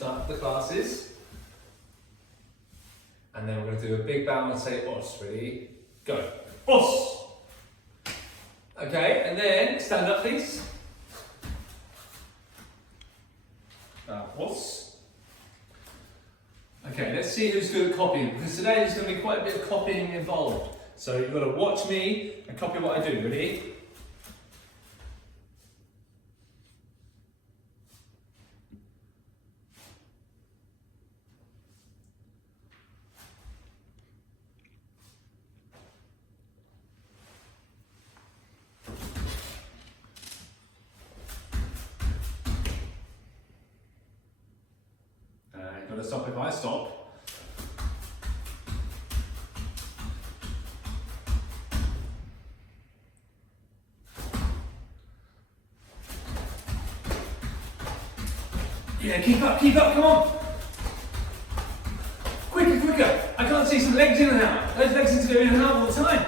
start the classes. And then we're going to do a big bow and say os. Ready? Go. Os! Okay, and then stand up please. Os. Okay, let's see who's good at copying, because today there's going to be quite a bit of copying involved. So you've got to watch me and copy what I do. Ready? You've got to stop if I stop. Yeah, keep up, come on! Quicker, quicker! I can't see some legs in and out. Those legs need to go in and out all the time.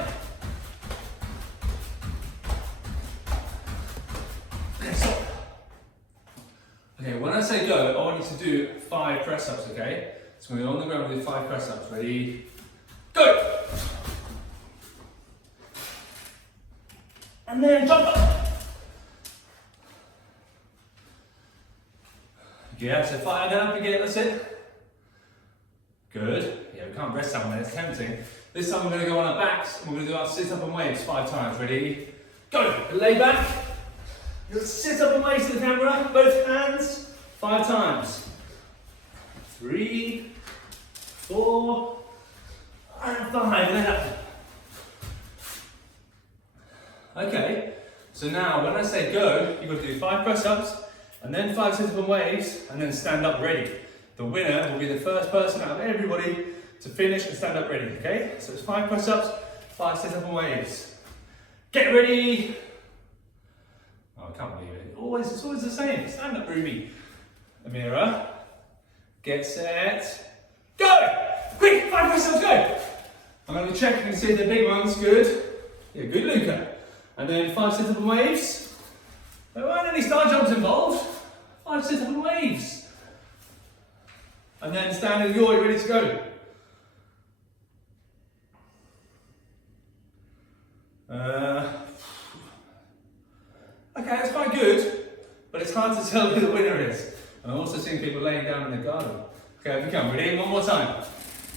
Okay, stop. Okay, when I say go, I want you to do 5 press-ups, okay? So we're on the ground, we'll do 5 press-ups. Ready? Go! And then jump up! Yeah, so 5 down again, that's it. Good. Yeah, we can't rest that one, it's tempting. This time we're going to go on our backs and we're going to do our sit up and waves 5 times. Ready? Go! Lay back. You're going to sit up and wave to the camera, both hands, 5 times. 3, 4, and 5, and then up. Okay, so now when I say go, you've got to do 5 press-ups, and then 5 sit-up and waves, and then stand up ready. The winner will be the first person out of everybody to finish and stand up ready, okay? So it's 5 press-ups, 5 sit-up and waves. Get ready! Oh, I can't believe it. It's always the same. Stand up, Ruby. Amira. Get set. Go! Quick, 5 press-ups, go! I'm going to check and see the big ones. Good. Yeah, good, Luca. And then 5 sit-up and waves. There weren't any star jumps involved. 5 sit-up and waves. And then standing yaw, ready to go. Okay, that's quite good, but it's hard to tell who the winner is. And I'm also seeing people laying down in the garden. Okay, if you come, ready? One more time.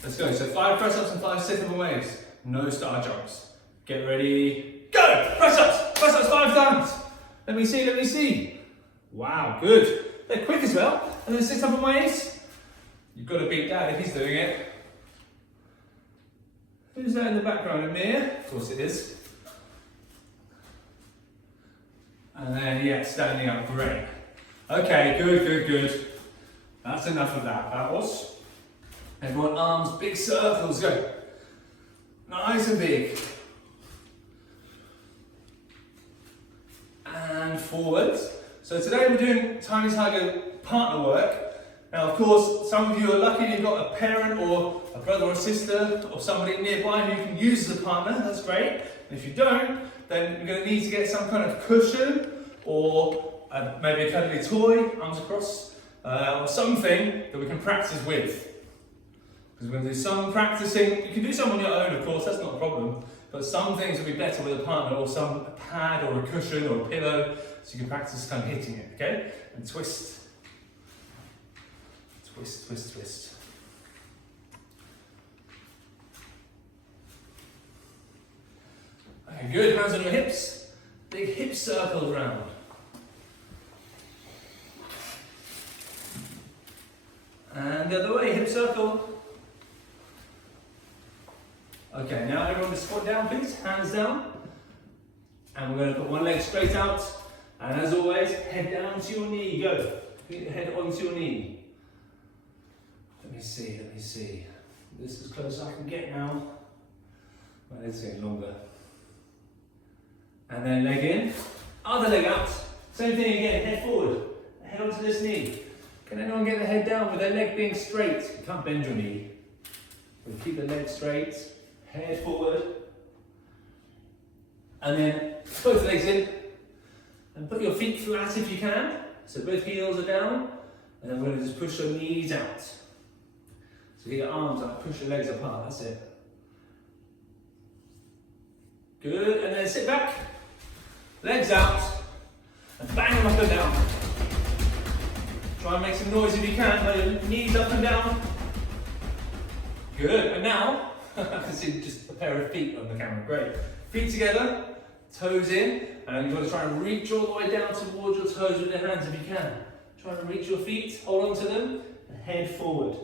Let's go. So 5 press-ups and 5 sit-up and waves. No star jumps. Get ready. Go! Press-ups! Press-ups 5 times. Let me see, let me see. Wow, good. They're quick as well. And then sit-up and waves. You've got to beat Dad if he's doing it. Who's that in the background? Amir? Of course it is. And then, yeah, standing up, great. Okay, good, good, good. That's enough of that. That was. Everyone, arms, big circles, go. Nice and big. And forwards. So today we're doing Tiny Tiger partner work. Now, of course, some of you are lucky you've got a parent or a brother or sister or somebody nearby who you can use as a partner. That's great. And if you don't, then you're going to need to get some kind of cushion or maybe a cuddly toy, arms across, or something that we can practice with. Because we're going to do some practicing. You can do some on your own, of course, that's not a problem. But some things will be better with a partner, or some pad or a cushion or a pillow, so you can practice kind of hitting it, okay? And twist. Twist, twist, twist. Okay, good. Hands on your hips. Big hip circles round. And the other way, hip circle. Okay, now everyone just squat down, please. Hands down. And we're going to put one leg straight out. And as always, head down to your knee. Go. Head onto your knee. Let me see, let me see. This is as close as I can get now. My leg's getting longer. And then leg in. Other leg out. Same thing again, head forward. Head onto this knee. Can anyone get the head down with their leg being straight? You can't bend your knee. We'll keep the leg straight. Head forward. And then both legs in. And put your feet flat if you can. So both heels are down. And then we're going to just push your knees out. So get your arms out, push your legs apart, that's it. Good, and then sit back, legs out, and bang them up and down. Try and make some noise if you can, like your knees up and down. Good, and now, I can see just a pair of feet on the camera, great. Feet together, toes in, and you've got to try and reach all the way down towards your toes with your hands if you can. Try and reach your feet, hold on to them, and head forward.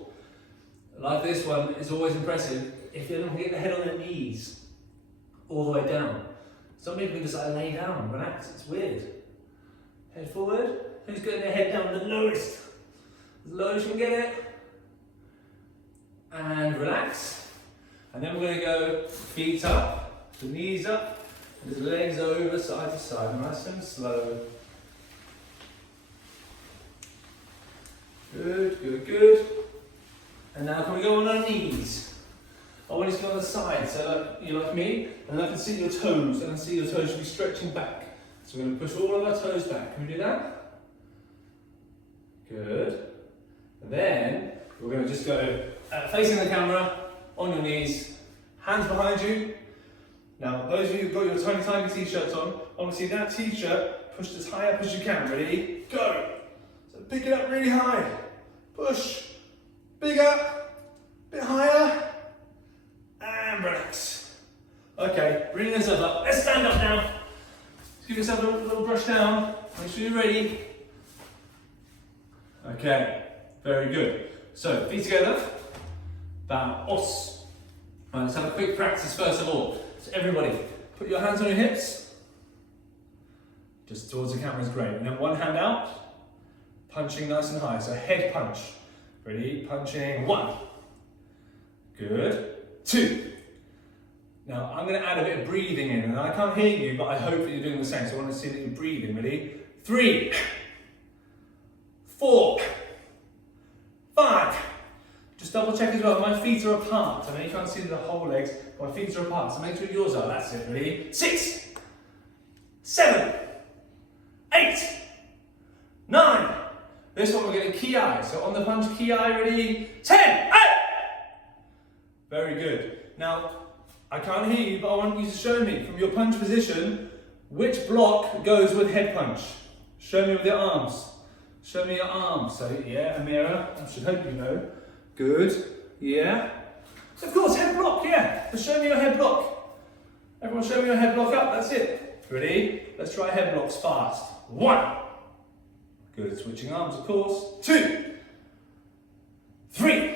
Like this one, it's always impressive if you don't get the head on their knees all the way down. Some people can just like lay down and relax, it's weird. Head forward. Who's getting their head down the lowest? As low as you can get it. And relax. And then we're going to go feet up, the knees up, and the legs over side to side, nice and slow. Good, good, good. And now can we go on our knees? I want you to go on the side, so like, you're like me, and I can see your toes, and I see your toes should be stretching back. So we're going to push all of our toes back. Can we do that? Good. And then we're going to just go facing the camera, on your knees, hands behind you. Now, those of you who've got your Tiny Tiger t-shirts on, I want to see that t-shirt pushed as high up as you can. Ready? Go! So pick it up really high. Push. Big up. Bit higher. And relax. Okay, bring yourself up. Let's stand up now. Just give yourself a little brush down. Make sure you're ready. Okay, very good. So, feet together. Bow, os. Right, let's have a quick practice first of all. So everybody, put your hands on your hips. Just towards the camera is great. And then one hand out. Punching nice and high. So head punch. Ready? Punching. 1. Good. 2. Now I'm going to add a bit of breathing in, and I can't hear you, but I hope that you're doing the same. So I want to see that you're breathing. Ready? 3. 4. 5. Just double check as well. My feet are apart. I know you can't see the whole legs. My feet are apart. So make sure yours are. That's it. Ready? 6. 7. 8. 9. This one we're going to ki. So on the punch, ki. Ready? 10. 8. Very good. Now, I can't hear you, but I want you to show me from your punch position which block goes with head punch. Show me with your arms. Show me your arms. So, yeah, Amira, I should hope you know. Good. Yeah. Of course, head block, yeah. So show me your head block. Everyone show me your head block up. That's it. Ready? Let's try head blocks fast. 1. Good. Switching arms, of course. 2. 3.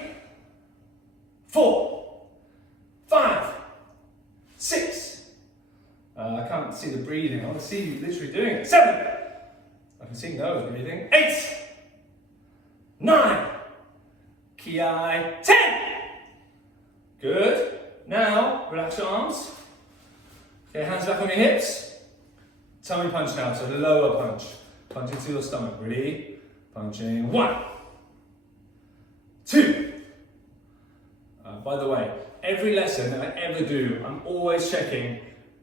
4. 5. 6. I can't see the breathing. I want to see you literally doing it. 7. I can see nose breathing. 8. 9. Ki. 10. Good. Now, relax your arms. Okay, hands back on your hips. Tummy punch now, so lower punch. Punch into your stomach. Ready? Punching. 1. 2. By the way, every lesson that I ever do, I'm always checking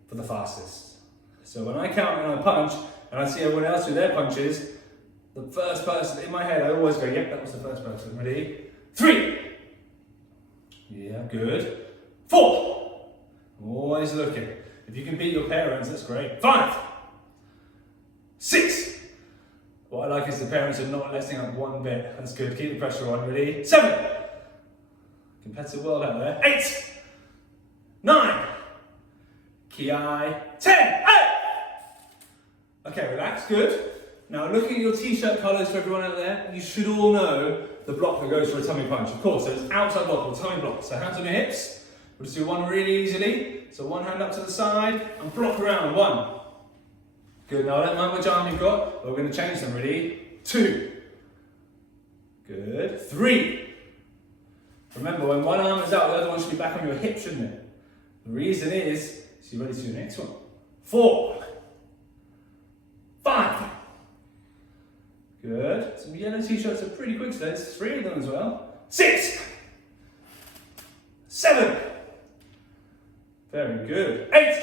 for the fastest. So when I count and I punch, and I see everyone else do their punches, the first person in my head, I always go, yep, that was the first person. Ready? 3. Yeah, good. 4. I'm always looking. If you can beat your parents, that's great. 5. 6. What I like is the parents are not letting up one bit. That's good. Keep the pressure on. Ready? 7. Competitive world out there. 8. 9. Ki. 10. 8. Okay, relax. Good. Now, looking at your t-shirt colours for everyone out there, you should all know the block that goes for a tummy punch. Of course, so it's outside block or tummy block. So hands on your hips. We'll just do one really easily. So one hand up to the side and block around. 1. Good. Now, I don't mind which arm you've got, but we're going to change them. Ready? 2. Good. 3. Remember, when one arm is out, the other one should be back on your hip, shouldn't it? The reason is, so you're ready to do the next one. 4. 5. Good. Some yellow t-shirts are pretty quick today. There's 3 of them as well. 6. 7. Very good. 8.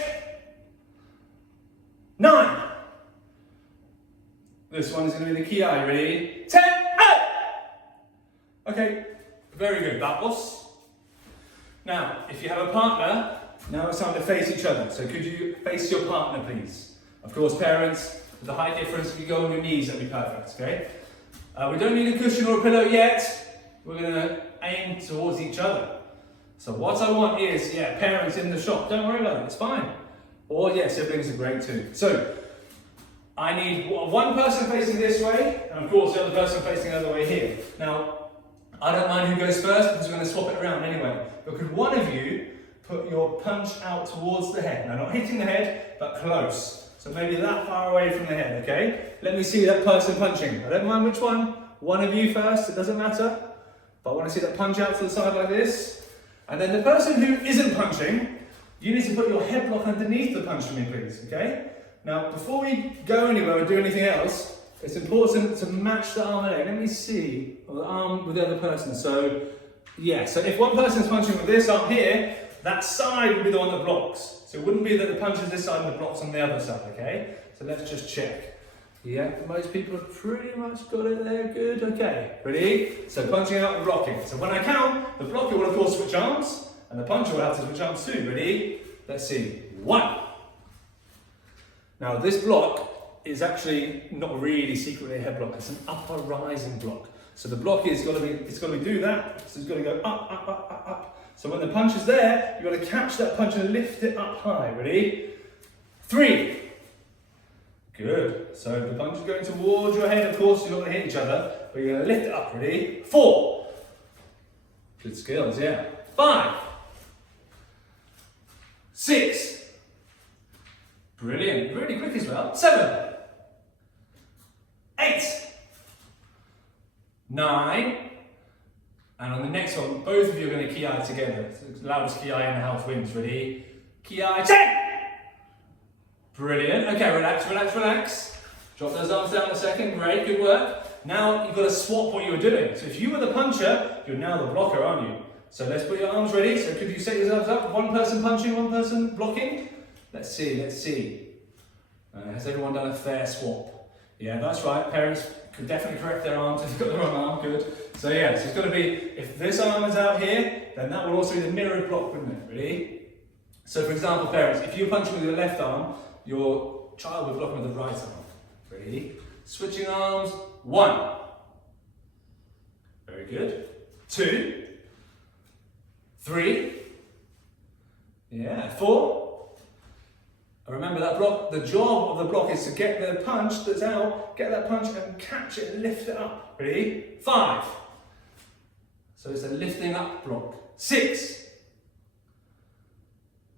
9. This one is going to be the ki. Ready? 10. 8. Okay, very good, vamos. Now, if you have a partner, now it's time to face each other. So could you face your partner, please? Of course, parents, with the height difference, if you go on your knees, that'd be perfect, okay? We don't need a cushion or a pillow yet. We're gonna aim towards each other. So what I want is, parents in the shop, don't worry about it, it's fine. Or siblings are great too. So, I need one person facing this way, and of course the other person facing the other way here. Now, I don't mind who goes first because we're going to swap it around anyway. But could one of you put your punch out towards the head? Now, not hitting the head, but close. So maybe that far away from the head, okay? Let me see that person punching. I don't mind which one. One of you first, it doesn't matter. But I want to see that punch out to the side like this. And then the person who isn't punching, you need to put your head block underneath the punch for me, please, okay? Now, before we go anywhere or do anything else, it's important to match the arm and leg. Let me see, or the arm with the other person. So, so if one person's punching with this arm here, that side would be the one that blocks. So it wouldn't be that the punch is this side and the block's on the other side, okay? So let's just check. Yeah, most people have pretty much got it there, good, okay. Ready? So punching out and blocking. So when I count, the blocker will of course switch arms, and the puncher will have to switch arms too. Ready? Let's see. 1. Now this block is actually not really secretly a head block, it's an upper rising block. So the block is got to be do that, so it's got to go up, up, up, up, up. So when the punch is there, you've got to catch that punch and lift it up high. Ready? 3. Good. So the punch is going towards your head, of course, you're not going to hit each other, but you're going to lift it up. Ready? 4. Good skills, yeah. 5. 6. Brilliant. Really quick as well. 7. 8. 9. And on the next one, both of you are going to ki together. So the loudest ki in the house wins. Ready? Ki 10. Brilliant. Okay, relax, relax, relax. Drop those arms down a second. Great, good work. Now you've got to swap what you were doing. So if you were the puncher, you're now the blocker, aren't you? So let's put your arms ready. So could you set yourselves up? One person punching, one person blocking. Let's see, let's see. Has everyone done a fair swap? Yeah, that's right. Parents could definitely correct their arms if they've got the wrong arm. Good. So so it's going to be, if this arm is out here, then that will also be the mirrored block, wouldn't it? Ready? So for example, parents, if you're punching with your left arm, your child will block with the right arm. Ready? Switching arms. 1. Very good. 2. 3. Yeah. 4. Remember that block, the job of the block is to get the punch that's out, get that punch and catch it and lift it up. Ready? 5. So it's a lifting up block. 6.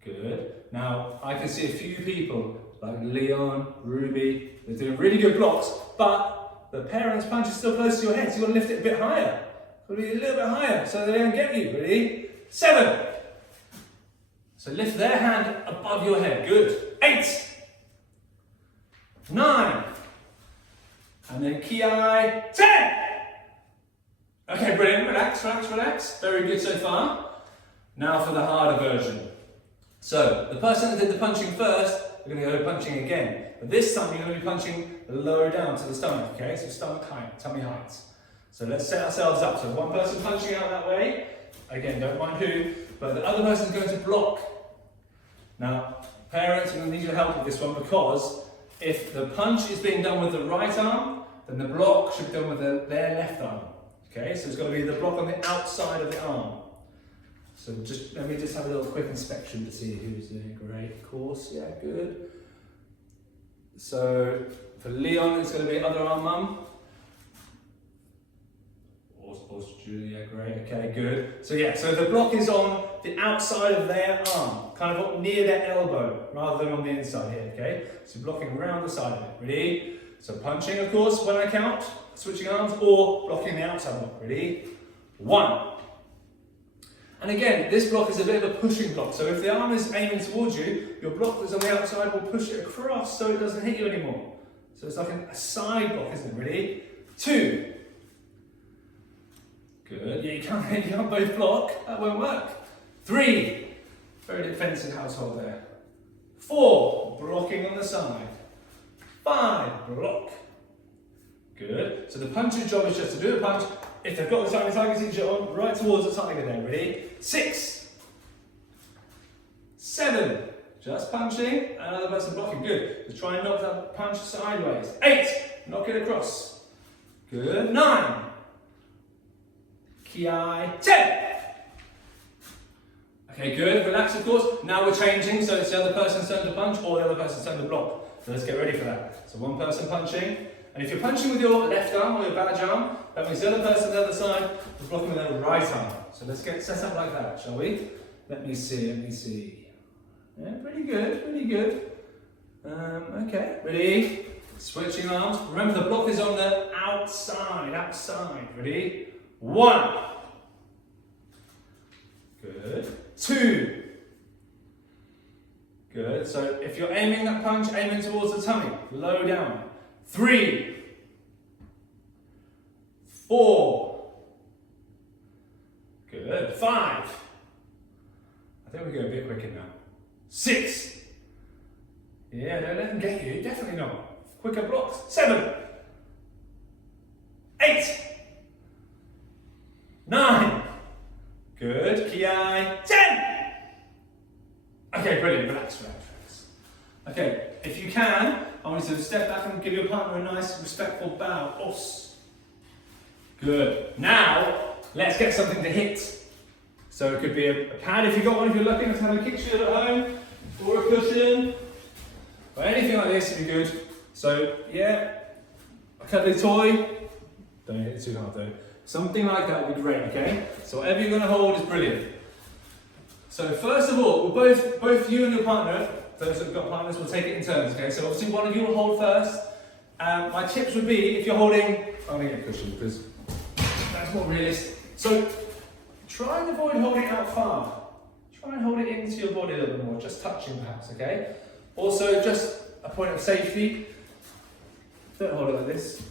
Good. Now, I can see a few people, like Leon, Ruby, they're doing really good blocks, but the parent's punch is still close to your head, so you've got to lift it a bit higher. Got to be a little bit higher, so they don't get you. Ready? 7. So lift their hand above your head. Good. 8. 9. And then ki 10. Okay, brilliant. Relax, relax, relax. Very good so far. Now for the harder version. So the person that did the punching first, we're going to go punching again. But this time you're going to be punching lower down to the stomach, okay? So stomach height, tummy height. So let's set ourselves up. So one person punching out that way. Again, don't mind who, but the other person is going to block. Now, parents, I'm going to need your help with this one because if the punch is being done with the right arm, then the block should be done with their left arm. Okay, so it's got to be the block on the outside of the arm. So let me just have a little quick inspection to see who's doing great. Of course, yeah, good. So for Leon, it's going to be other arm, mum. Julia, great, okay, good. So so the block is on the outside of their arm, kind of up near their elbow, rather than on the inside here, okay? So blocking around the side of it, ready? So punching, of course, when I count, switching arms, or blocking the outside block, ready? 1. And again, this block is a bit of a pushing block, so if the arm is aiming towards you, your block that's on the outside will push it across so it doesn't hit you anymore. So it's like a side block, isn't it? Ready? 2. Good. Yeah, you can't both block. That won't work. 3. Very defensive household there. 4. Blocking on the side. 5. Block. Good. So the puncher's job is just to do a punch, if they've got the tiny tiger t-shirt on, right towards the tiger there. Ready? 6, 7, just punching, another person blocking, good. So try and knock that punch sideways. 8, knock it across. Good. 9, Ki, 10. Okay, good. Relax, of course. Now we're changing, so it's the other person's turn to punch or the other person's turn to block. So let's get ready for that. So one person punching, and if you're punching with your left arm or your badge arm, that means the other person on the other side is blocking with their right arm. So let's get set up like that, shall we? Let me see. Yeah, pretty good. Okay, ready? Switching arms. Remember the block is on the outside. Ready? 1. Good. 2. Good. So if you're aiming that punch, aiming towards the tummy, low down. 3. 4. Good. 5. I think we go a bit quicker now. 6. Yeah, don't let them get you. Definitely not. Quicker blocks. 7. 8. 9. Good. Ki, 10. Okay, brilliant. Relax. Okay, if you can, I want you to step back and give your partner a nice, respectful bow. Os. Good. Now, let's get something to hit. So it could be a pad if you've got one, if you're lucky enough to have a kick shield at home, or a cushion, or anything like this would be good. So, yeah, a cuddly toy. Don't hit it too hard though. Something like that would be great, okay? So whatever you're going to hold is brilliant. So first of all, both you and your partner, those that have got partners, will take it in turns, okay? So obviously one of you will hold first. My tips would be, if you're holding, I'm going to get a cushion because that's more realistic. So try and avoid holding it out far. Try and hold it into your body a little bit more, just touching perhaps, okay? Also, just a point of safety, don't hold it like this,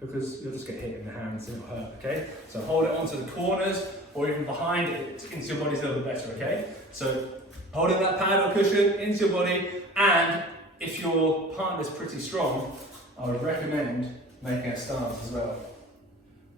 because you'll just get hit in the hands and it'll hurt, okay? So hold it onto the corners or even behind it into your body's a little bit better, okay? So holding that pad or cushion into your body, and if your partner's pretty strong, I would recommend making a stance as well.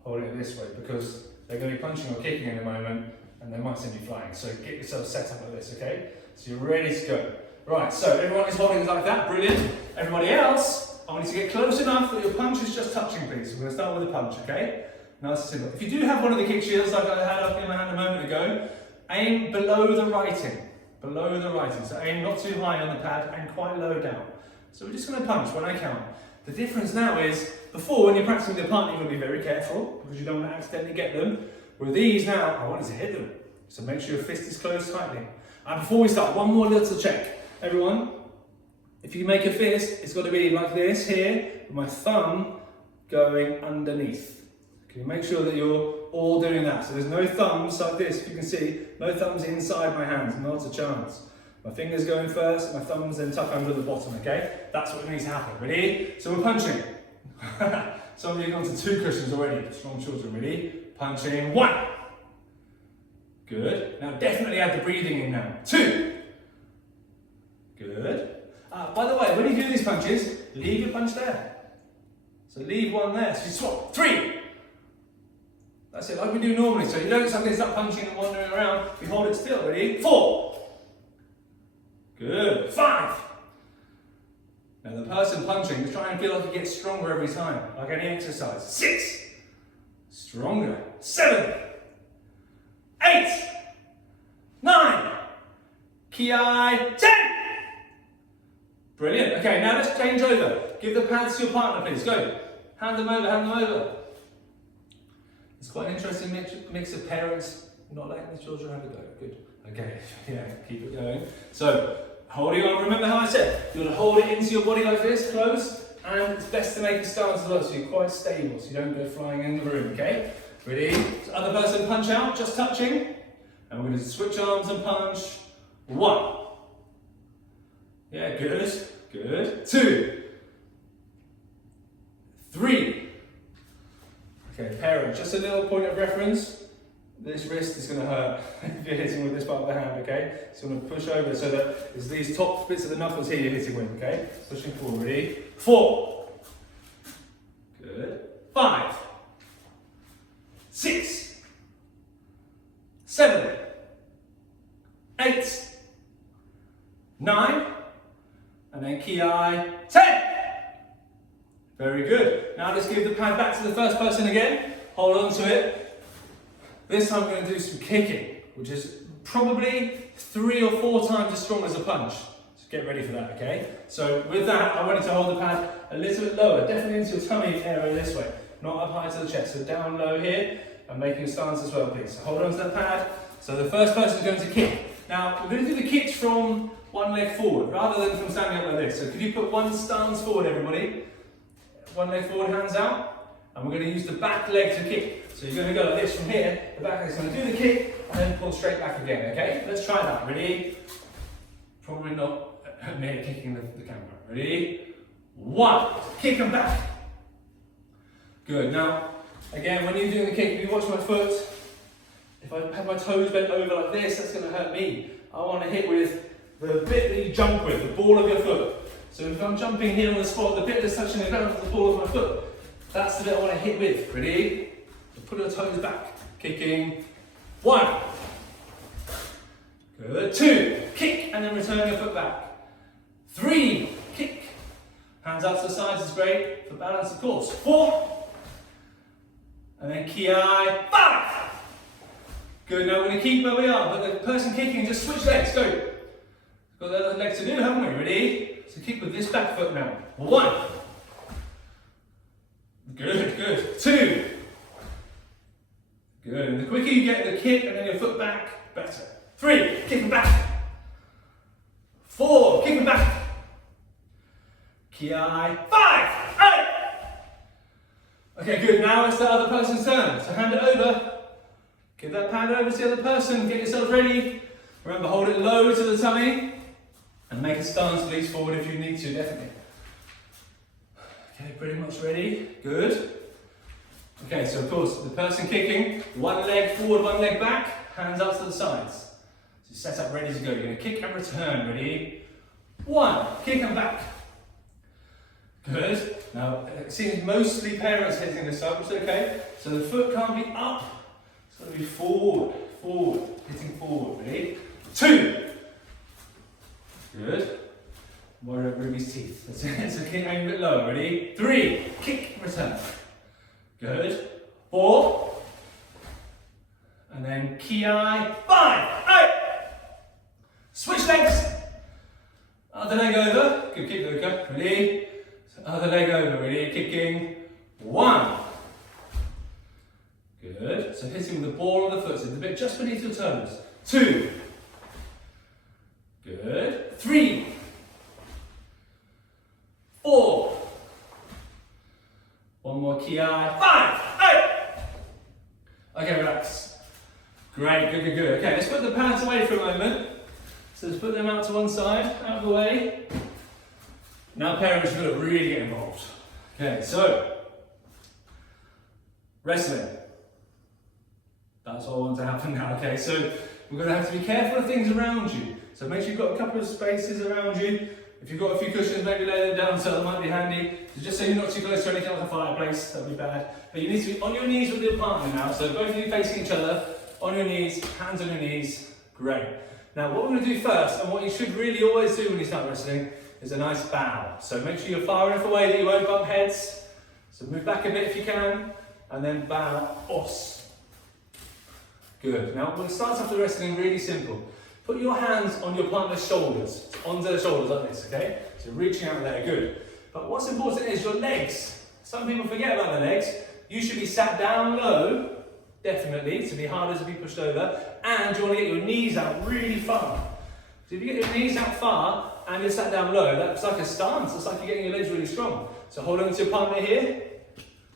Holding it this way, because they're going to be punching or kicking in a moment and they might send you flying. So get yourself set up like this, okay? So you're ready to go. Right, so everyone is holding it like that, brilliant. Everybody else, I want you to get close enough that your punch is just touching, please. We're going to start with a punch, okay? Nice and simple. If you do have one of the kick shields like I had up in my hand a moment ago, aim below the writing. Below the writing. So aim not too high on the pad and quite low down. So we're just going to punch when I count. The difference now is, before when you're practicing with your partner, you're going to be very careful because you don't want to accidentally get them. With these now, I want you to hit them. So make sure your fist is closed tightly. And before we start, one more little check. Everyone, if you make a fist, it's got to be like this here, with my thumb going underneath. Can you make sure that you're all doing that? So there's no thumbs like this, if you can see, no thumbs inside my hands, not a chance. My fingers going first, my thumbs then tuck under the bottom, okay? That's what needs to happen. Ready? So we're punching. Some of you have gone to 2 cushions already. Strong children, ready? Punching. 1. Good. Now definitely add the breathing in now. 2. Good. By the way, when you do these punches, leave your punch there. So leave one there. So you swap. 3. That's it, like we do normally. So you don't suddenly start punching and wandering around. You hold it still. Ready? 4. Good. 5. Now the person punching is trying to feel like he gets stronger every time, like any exercise. 6. Stronger. 7. 8. 9. Ki, 10. Brilliant. Okay, now let's change over. Give the pads to your partner, please. Go. Hand them over, hand them over. It's quite an interesting mix of parents not letting the children have a go. Good. Okay, yeah, keep it going. So, holding on, remember how I said, you're going to hold it into your body like this, close, and it's best to make a stance as well, so you're quite stable, so you don't go flying in the room, okay? Ready? So other person punch out, just touching, and we're going to switch arms and punch. 1. Yeah, good, good. 2. 3. Okay, parent, just a little point of reference. This wrist is going to hurt if you're hitting with this part of the hand, okay? So I'm going to push over so that it's these top bits of the knuckles here you're hitting with, okay? Pushing forward, ready? 4. Good. 5. 6, 7, 8, 9, and then ki, 10. Very good. Now let's give the pad back to the first person again. Hold on to it. This time we're going to do some kicking, which is probably 3 or 4 times as strong as a punch. So get ready for that, okay? So with that, I want you to hold the pad a little bit lower, definitely into your tummy area this way, not up high to the chest. So down low here, and making a stance as well, please. So hold on to that pad. So the first person is going to kick. Now, we're going to do the kicks from one leg forward, rather than from standing up like this. So could you put one stance forward, everybody? One leg forward, hands out. And we're going to use the back leg to kick. So you're going to go like this from here. The back leg's going to do the kick, and then pull straight back again, okay? Let's try that. Ready? Probably not me kicking the camera. Ready? 1. Kick and back. Good. Now, again, when you're doing the kick, if you watch my foot, if I have my toes bent over like this, that's going to hurt me. I want to hit with the bit that you jump with, the ball of your foot. So if I'm jumping here on the spot, the bit that's touching the ground is the ball of my foot. That's the bit I want to hit with. Ready? So put your toes back. Kicking. 1. Good. 2. Kick and then return your foot back. 3. Kick. Hands out to the sides is great for balance, of course. 4. And then ki, 5. Good. Now we're going to keep where we are, but the person kicking, just switch legs. Go. Got the other leg to do, haven't we? Ready? So kick with this back foot now. 1. Good, good. 2. Good. And the quicker you get the kick and then your foot back, better. 3. Kick and back. 4. Kick and back. Ki, 5. 8. Okay, good. Now it's the other person's turn. So hand it over. Give that pad over to the other person. Get yourself ready. Remember, hold it low to the tummy. And make a stance, please, forward if you need to, definitely. Okay, pretty much ready. Good. Okay, so of course, the person kicking, one leg forward, one leg back, hands up to the sides. So set up, ready to go. You're going to kick and return. Ready? 1. Kick and back. Good. Now, it seems mostly parents hitting this up, which is okay. So the foot can't be up. It's got to be forward, forward, hitting forward. Ready? 2. Good. Worry about Ruby's teeth. That's it. So kick aim a bit lower. Ready? 3. Kick, return. Good. 4. And then ki, 5. 8. Switch legs. Other leg over. Good kick, Luca. Ready? Other leg over. Ready? Kicking. 1. Good. So hitting with the ball of the foot. So the bit just beneath your toes. 2. Good. 3. 4. One more ki, 5. 8. Okay, relax. Great, good, good, good. Okay, let's put the pads away for a moment. So let's put them out to one side, out of the way. Now parents, you've got to really get involved. Okay, so wrestling. That's what I want to happen now. Okay, so we're going to have to be careful of things around you. So make sure you've got a couple of spaces around you. If you've got a few cushions, maybe lay them down so that might be handy. So just so you're not too close to anything like a fireplace, that would be bad. But you need to be on your knees with your partner now. So both of you facing each other, on your knees, hands on your knees. Great. Now what we're going to do first, and what you should really always do when you start wrestling, is a nice bow. So make sure you're far enough away that you won't bump heads. So move back a bit if you can, and then bow, os. Good. Now we're going to start off the wrestling really simple. Put your hands on your partner's shoulders, onto their shoulders like this, okay? So reaching out there, good. But what's important is your legs. Some people forget about the legs. You should be sat down low, definitely, to be harder to be pushed over, and you want to get your knees out really far. So if you get your knees out far and you're sat down low, that's like a stance. It's like you're getting your legs really strong. So hold on to your partner here.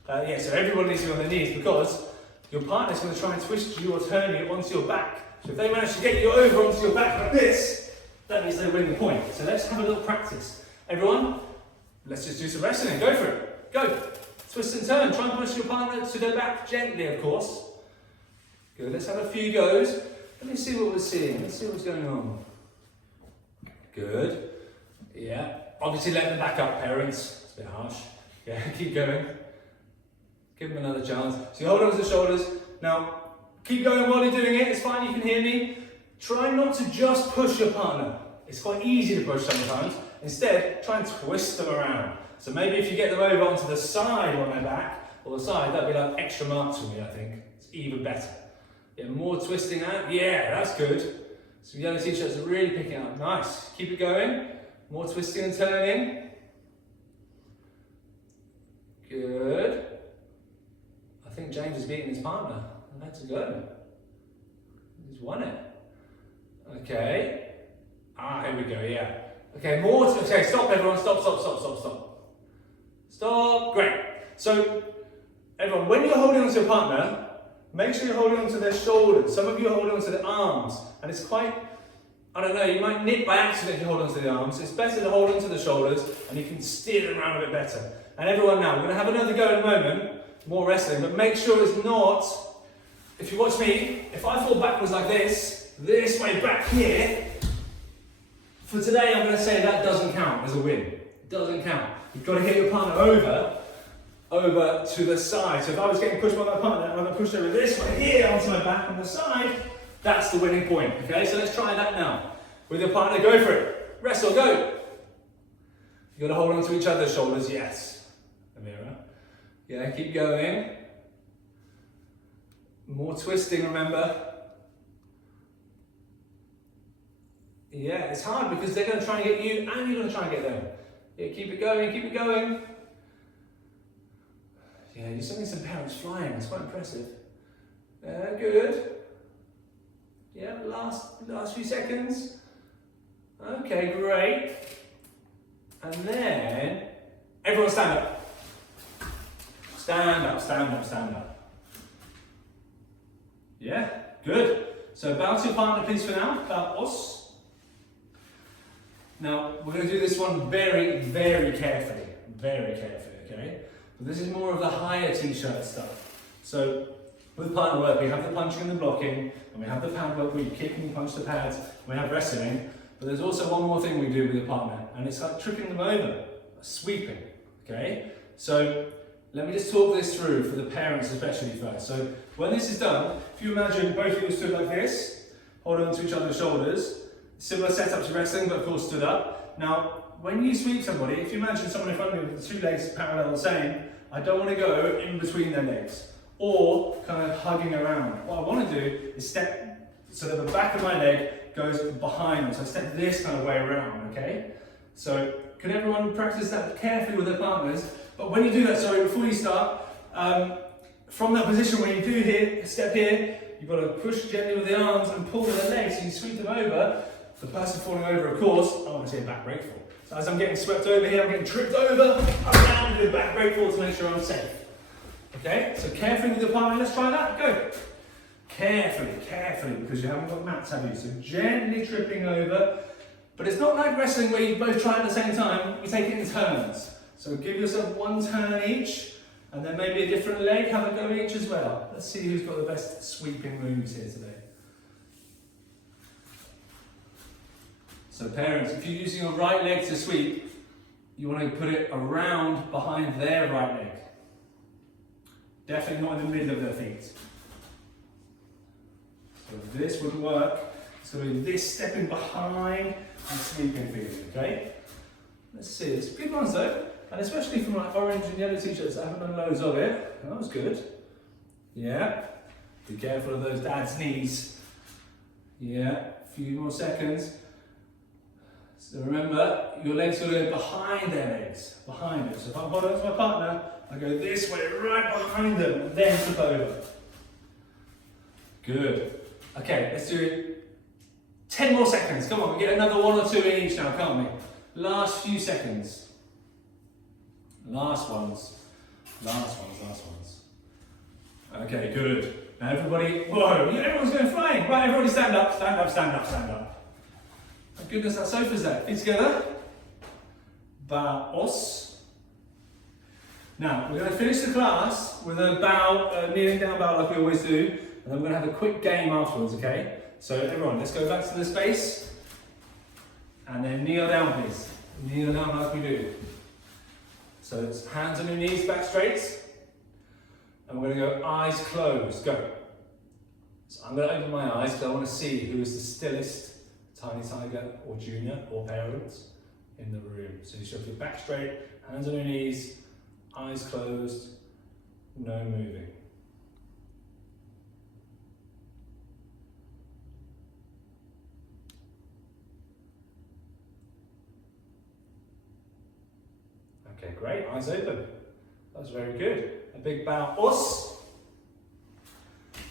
Yeah, so everyone needs to be on their knees because your partner's going to try and twist you or turn you onto your back. So if they manage to get you over onto your back like this, that means they win the point. So let's have a little practice. Everyone, let's just do some wrestling. Go for it. Go. Twist and turn. Try and push your partner to their back gently, of course. Good. Let's have a few goes. Let me see what we're seeing. Let's see what's going on. Good. Yeah. Obviously let them back up, parents. It's a bit harsh. Yeah, keep going. Give them another chance. So you hold on to the shoulders. Now, keep going while you're doing it. It's fine, you can hear me. Try not to just push your partner. It's quite easy to push sometimes. Instead, try and twist them around. So maybe if you get them over onto the side on their back, or the side, that'd be like extra marks for me, I think. It's even better. Yeah, more twisting out. Yeah, that's good. So yellow t-shirts are really picking up. Nice. Keep it going. More twisting and turning. Good. I think James is beating his partner. Let's go. He's won it. Okay. Here we go, yeah. Okay, more. Okay, stop everyone. Stop. Stop. Great. So, everyone, when you're holding onto your partner, make sure you're holding onto their shoulders. Some of you are holding onto their arms. And it's quite, I don't know, you might nip by accident if you hold onto the arms. It's better to hold onto the shoulders and you can steer them around a bit better. And everyone now, we're going to have another go in a moment, more wrestling, but make sure it's not, if you watch me, if I fall backwards like this way back here, for today I'm going to say that doesn't count as a win. It doesn't count. You've got to get your partner over to the side. So if I was getting pushed by my partner and I'm pushed over this way here onto my back on the side, that's the winning point. Okay, so let's try that now. With your partner, go for it. Wrestle, go. You've got to hold on to each other's shoulders, yes. Amira. Yeah, keep going. More twisting, remember. Yeah, it's hard because they're going to try and get you and you're going to try and get them. Yeah, keep it going, keep it going. Yeah, you're sending some parents flying, it's quite impressive. Good. Yeah, last few seconds. Okay, great. And then, everyone stand up. Stand up. Yeah, good. So bow to your partner please for now, bow os. Now, we're going to do this one very, very carefully, okay? But this is more of the higher t-shirt stuff. So, with partner work, we have the punching and the blocking, and we have the pad work where you kick and you punch the pads, and we have wrestling, but there's also one more thing we do with your partner, and it's like tripping them over, sweeping, okay? So, let me just talk this through for the parents especially first. So, when this is done, if you imagine both of you stood like this, holding on to each other's shoulders, similar setup to wrestling, but of course stood up. Now, when you sweep somebody, if you imagine someone in front of you with the two legs parallel the same, I don't want to go in between their legs or kind of hugging around. What I want to do is step so that the back of my leg goes behind them. So I step this kind of way around, okay? So can everyone practice that carefully with their partners? But when you do that, sorry, before you start, from that position when you do here, step here, you've got to push gently with the arms and pull with the legs so you sweep them over. The person falling over, of course, I want to see a back break fall. So as I'm getting swept over here, I'm getting tripped over, around do a back break fall to make sure I'm safe. Okay, so carefully with your partner, let's try that, go. Carefully, because you haven't got mats, have you? So gently tripping over, but it's not like wrestling where you both try at the same time, you take it in turns. So give yourself one turn each, and then maybe a different leg, have a go each as well. Let's see who's got the best sweeping moves here today. So parents, if you're using your right leg to sweep, you want to put it around behind their right leg. Definitely not in the middle of their feet. So this would work. It's going to be this stepping behind and sweeping for you, okay? Let's see, it's good ones though. And especially from like orange and yellow t-shirts, I haven't done loads of it. That was good. Yeah. Be careful of those dad's knees. Yeah, a few more seconds. So remember, your legs are going to go behind their legs, behind them. So if I'm holding on to my partner, I go this way, right behind them, and then flip over. Good. Okay, let's do 10 more seconds. Come on, we get another 1 or 2 in each now, can't we? Last few seconds. Last ones. Okay, good. Now everybody, whoa, everyone's going flying. Right, everybody stand up. My goodness, that sofa's there. Feet together. Baos. Now, we're going to finish the class with a bow, kneeling down bow like we always do, and then we're going to have a quick game afterwards, okay? So everyone, let's go back to the space, and then kneel down, please. Kneel down like we do. So it's hands on your knees, back straight, and we're going to go eyes closed. Go. So I'm going to open my eyes because I want to see who is the stillest tiny tiger or junior or parents in the room. So you should have your back straight, hands on your knees, eyes closed, no moving. Okay, great, eyes open. That's very good. A big bow, us.